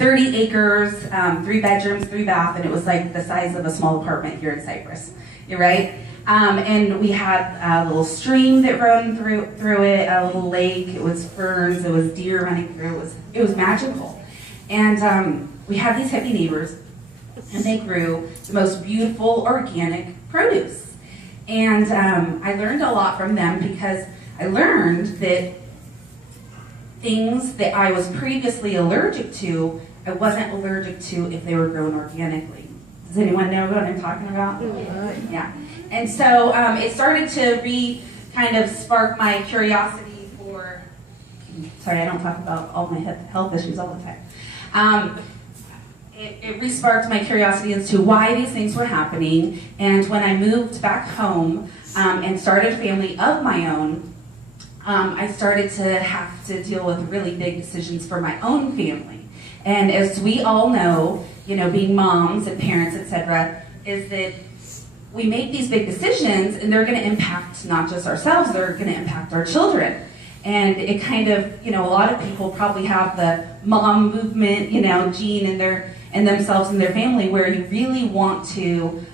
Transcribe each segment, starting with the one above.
30 acres, 3 bedrooms, 3 bath, and it was like the size of a small apartment here in Cypress. You're right? And we had a little stream that ran through it, a little lake. It was ferns, it was deer running through. It was magical. And we had these hippie neighbors, and they grew the most beautiful organic produce. And I learned a lot from them because I learned that things that I was previously allergic to, I wasn't allergic to if they were grown organically. Does anyone know what I'm talking about? Yeah. And so it started to kind of spark my curiosity for, sorry, I don't talk about all my health issues all the time. It re-sparked my curiosity as to why these things were happening. And when I moved back home and started a family of my own, I started to have to deal with really big decisions for my own family. And as we all know, being moms and parents, etc., is that we make these big decisions and they're going to impact not just ourselves, they're going to impact our children. And it kind of, a lot of people probably have the mom movement, gene in themselves and their family, where you really want to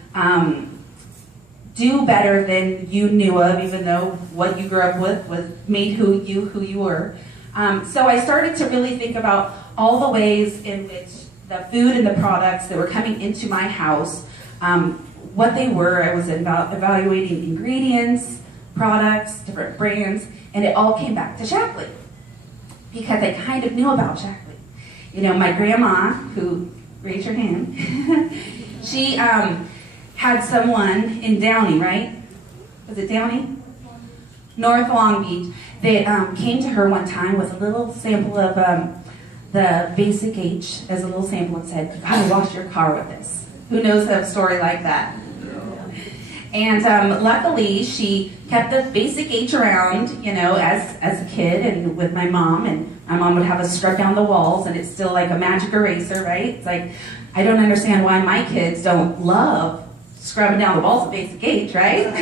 do better than you knew of, even though what you grew up with was made who you were. So I started to really think about all the ways in which the food and the products that were coming into my house, what they were. I was evaluating ingredients, products, different brands, and it all came back to Shaklee, because I kind of knew about Shaklee. My grandma, who, raise your hand, she had someone in Downey, right? Was it Downey? North Long Beach, that came to her one time with a little sample of the Basic H as a little sample and said, "You gotta wash your car with this." Who knows a story like that? And luckily, she kept the Basic H around, as a kid, and with my mom, and my mom would have us scrub down the walls, and it's still like a magic eraser, right? It's like, I don't understand why my kids don't love scrubbing down the walls of Basic H, right?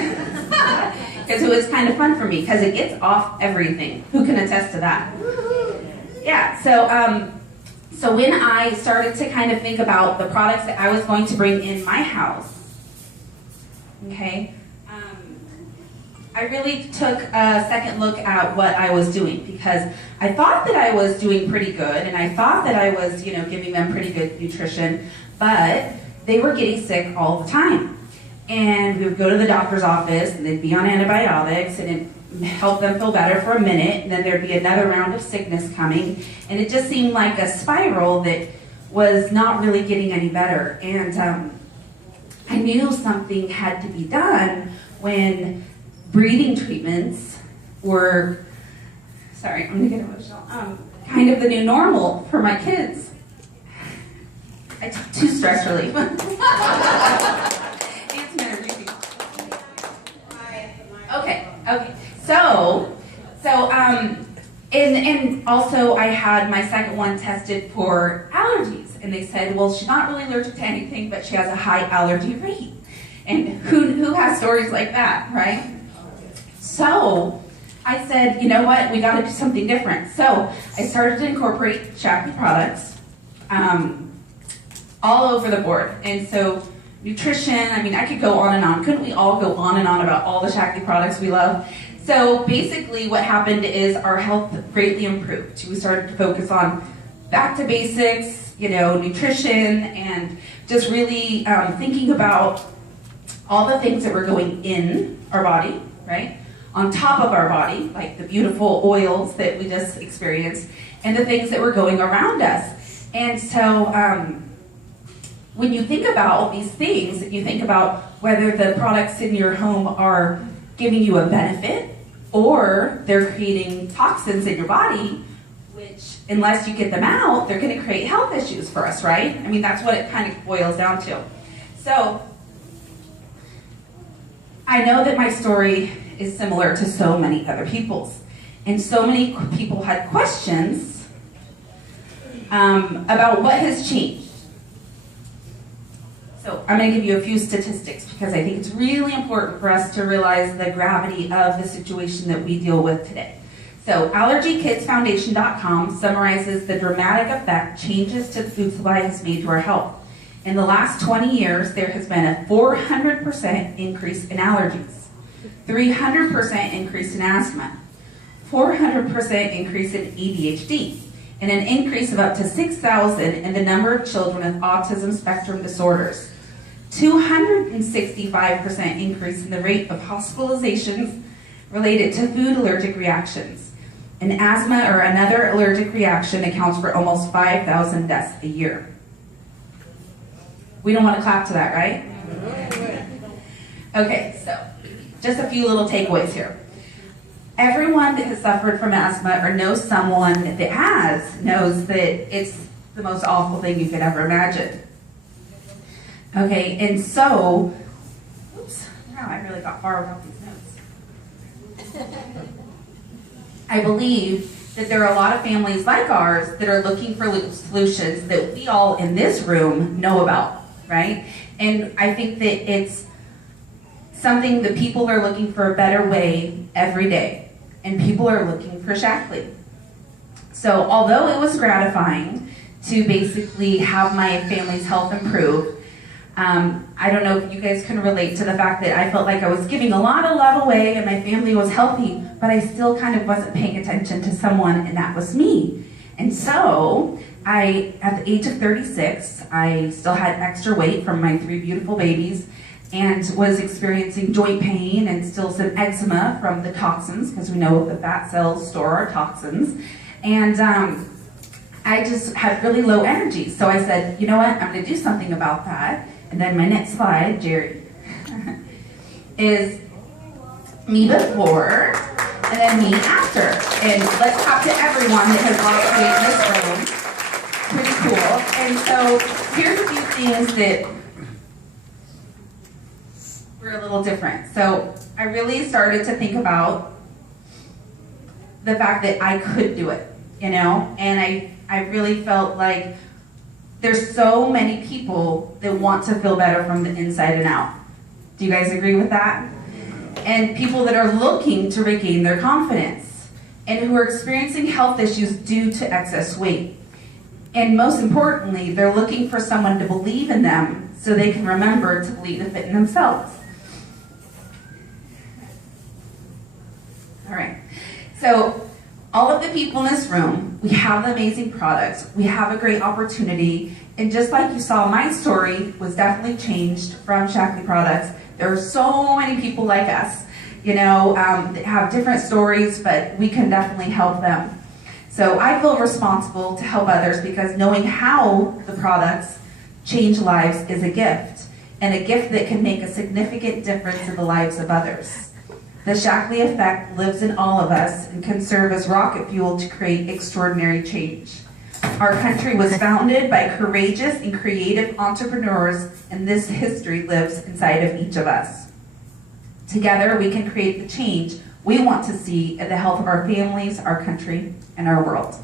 Because it was kind of fun for me, because it gets off everything. Who can attest to that? Yeah, so when I started to kind of think about the products that I was going to bring in my house, okay, I really took a second look at what I was doing, because I thought that I was doing pretty good, and I thought that I was, giving them pretty good nutrition, but they were getting sick all the time. And we would go to the doctor's office, and they'd be on antibiotics, and it helped them feel better for a minute, and then there'd be another round of sickness coming, and it just seemed like a spiral that was not really getting any better. And I knew something had to be done when breathing treatments were, sorry, I'm gonna get emotional, kind of the new normal for my kids. I took 2 stress relief. Okay. So, and also I had my second one tested for allergies, and they said, well, she's not really allergic to anything, but she has a high allergy rate. And who has stories like that, right? So I said, you know what, we got to do something different. So I started to incorporate Shaklee products all over the board. And so nutrition, I could go on and on. Couldn't we all go on and on about all the Shaklee products we love? So basically what happened is our health greatly improved. We started to focus on back to basics, nutrition, and just really thinking about all the things that were going in our body, right? On top of our body, like the beautiful oils that we just experienced, and the things that were going around us. And so when you think about all these things, you think about whether the products in your home are giving you a benefit or they're creating toxins in your body, which, unless you get them out, they're going to create health issues for us, right? That's what it kind of boils down to. So I know that my story is similar to so many other people's, and so many people had questions about what has changed. So I'm going to give you a few statistics, because I think it's really important for us to realize the gravity of the situation that we deal with today. So AllergyKidsFoundation.com summarizes the dramatic effect changes to the food supply has made to our health. In the last 20 years, there has been a 400% increase in allergies, 300% increase in asthma, 400% increase in ADHD, and an increase of up to 6,000 in the number of children with autism spectrum disorders, 265% increase in the rate of hospitalizations related to food allergic reactions. And asthma or another allergic reaction accounts for almost 5,000 deaths a year. We don't want to clap to that, right? Okay, so just a few little takeaways here. Everyone that has suffered from asthma or knows someone that has knows that it's the most awful thing you could ever imagine. Okay, and so, oops, wow, I really got far without these notes. I believe that there are a lot of families like ours that are looking for solutions that we all in this room know about, right? And I think that it's something that people are looking for a better way every day, and people are looking for Shaklee. So although it was gratifying to basically have my family's health improve, I don't know if you guys can relate to the fact that I felt like I was giving a lot of love away and my family was healthy, but I still kind of wasn't paying attention to someone, and that was me. And so at the age of 36, I still had extra weight from my 3 beautiful babies and was experiencing joint pain and still some eczema from the toxins, because we know the fat cells store our toxins. And I just had really low energy. So I said, you know what, I'm gonna do something about that. And then my next slide, Jerry, is me before and then me after. And let's talk to everyone that has lost weight in this room. Pretty cool. And so here's a few things that were a little different. So I really started to think about the fact that I could do it, you know? And I really felt like there's so many people that want to feel better from the inside and out. Do you guys agree with that? And people that are looking to regain their confidence and who are experiencing health issues due to excess weight. And most importantly, they're looking for someone to believe in them so they can remember to believe and fit in themselves. All right, so all of the people in this room, we have amazing products, we have a great opportunity, and just like you saw, my story was definitely changed from Shaklee products. There are so many people like us, you know, that have different stories, but we can definitely help them. So I feel responsible to help others because knowing how the products change lives is a gift, and a gift that can make a significant difference in the lives of others. The Shaklee effect lives in all of us and can serve as rocket fuel to create extraordinary change. Our country was founded by courageous and creative entrepreneurs, and this history lives inside of each of us. Together, we can create the change we want to see in the health of our families, our country, and our world.